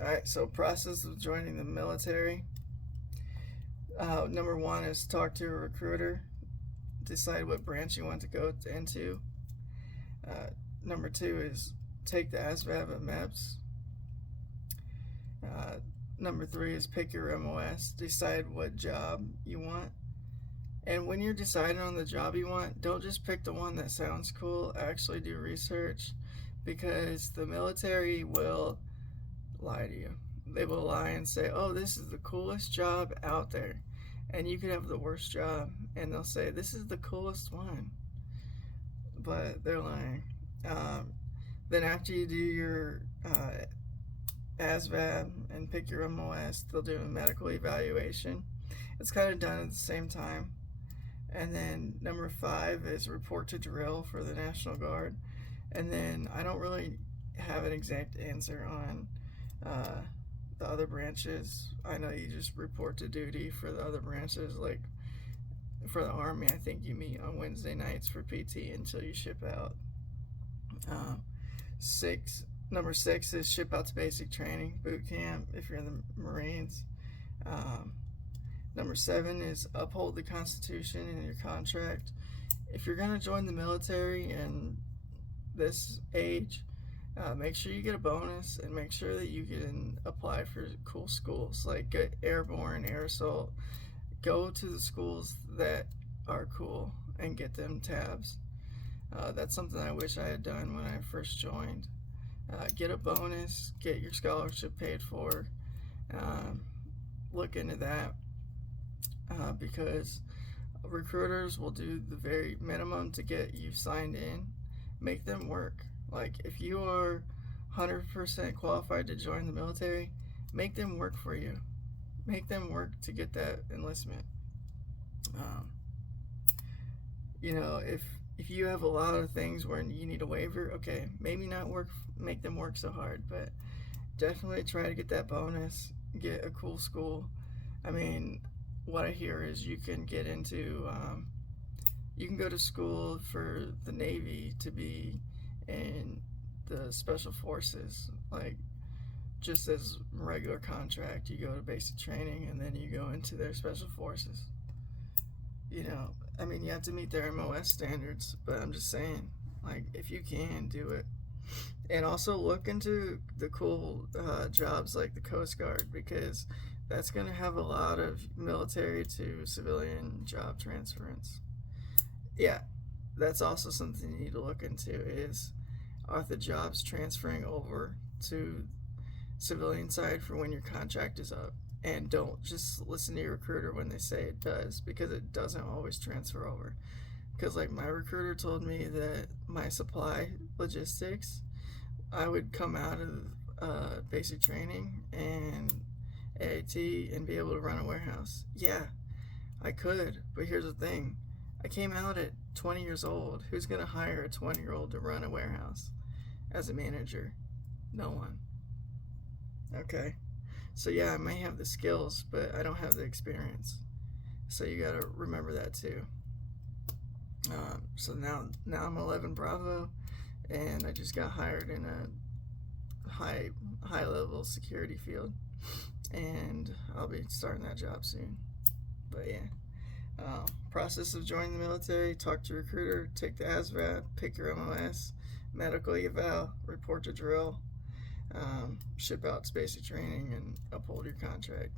Alright, so process of joining the military. Number one is talk to a recruiter, decide what branch you want to go into. Uh, Number two is take the ASVAB at MEPS. Uh, Number three is pick your MOS, decide what job you want. And when you're deciding on the job you want, don't just pick the one that sounds cool. Actually do research, because the military will lie to you. They will lie and say, oh, this is the coolest job out there. And you could have the worst job, and they'll say, this is the coolest one. But they're lying. Um, then after you do your ASVAB and pick your MOS, they'll do a medical evaluation. It's kind of done at the same time. And then number five is report to drill for the National Guard. And then I don't really have an exact answer on uh, the other branches. I know you just report to duty for the other branches. Like for the Army, I think you meet on Wednesday nights for PT until you ship out. Um, six Number six is ship out to basic training boot camp if you're in the Marines. Um, Number seven is uphold the Constitution in your contract. If you're going to join the military in this age, make sure you get a bonus, and make sure that you can apply for cool schools like Airborne, Air Assault. Go to the schools that are cool and get them tabs. That's something I wish I had done when I first joined. Get a bonus, get your scholarship paid for. Um, Look into that, because recruiters will do the very minimum to get you signed in. Make them work. Like if you are 100% qualified to join the military, make them work for you. Make them work to get that enlistment. Um, if you have a lot of things where you need a waiver, okay, maybe not make them work so hard, but definitely try to get that bonus, get a cool school. I mean, what I hear is you can get into, you can go to school for the Navy to be in the Special Forces, like just as regular contract. You go to basic training and then you go into their Special Forces. I mean, you have to meet their MOS standards, but I'm just saying, like, if you can, do it. And also look into the cool jobs like the Coast Guard, because that's going to have a lot of military to civilian job transference. Yeah, that's also something you need to look into is, are the jobs transferring over to civilian side for when your contract is up? And don't just listen to your recruiter when they say it does, because it doesn't always transfer over. Because like my recruiter told me that my supply logistics, I would come out of basic training and AAT and be able to run a warehouse. Yeah, I could, but here's the thing. I came out at 20 years old. Who's going to hire a 20-year-old to run a warehouse as a manager? No one. Okay. So yeah, I may have the skills, but I don't have the experience. So you got to remember that too. So now I'm 11 Bravo, and I just got hired in a high level security field, and I'll be starting that job soon. But yeah, process of joining the military: talk to your recruiter, take the ASVAB, pick your MOS, medical eval, report to drill, ship out to basic training, and uphold your contract.